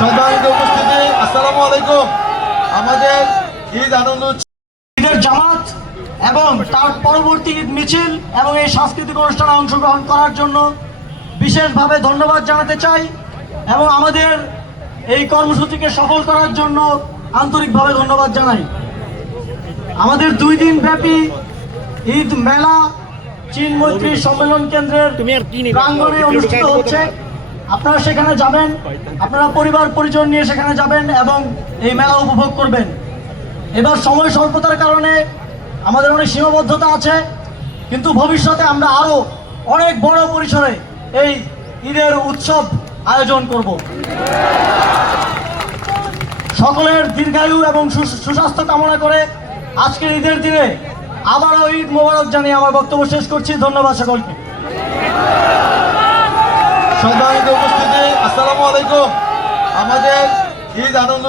সম্মানিত উপস্থিতি আসসালামু আলাইকুম। আমাদের ঈদ আনন্দ ঈদের জামাত এবং তার পরবর্তী ঈদ মিছিল এবং এই সাংস্কৃতিক অনুষ্ঠানে অংশগ্রহণ করার জন্য বিশেষভাবে ধন্যবাদ জানাতে চাই এবং আমাদের এই কর্মসূচিকে সফল করার জন্য আন্তরিকভাবে ধন্যবাদ জানাই। আমাদের দুই দিন ব্যাপী ঈদ মেলা চীন মৈত্রী সম্মেলন কেন্দ্রের প্রাঙ্গণে অনুষ্ঠিত হচ্ছে। আপনারা সেখানে যাবেন, আপনারা পরিবার, পরিজন নিয়ে সেখানে যাবেন এবং এই মেলা উপভোগ করবেন। এবার সময় স্বল্পতার কারণে আমাদের অনেক সীমাবদ্ধতা আছে, কিন্তু ভবিষ্যতে আমরা আরও অনেক বড় পরিসরে এই ঈদের উৎসব আয়োজন করব। সকলের দীর্ঘায়ু এবং সুস্বাস্থ্য কামনা করে আজকের ঈদের দিনে আবারও ঈদ মোবারক জানিয়ে আমার বক্তব্য শেষ করছি। ধন্যবাদ সকলকে। সম্মানিত উপস্থিতি। আসসালামু আলাইকুম। আমাদের ঈদ আনন্দ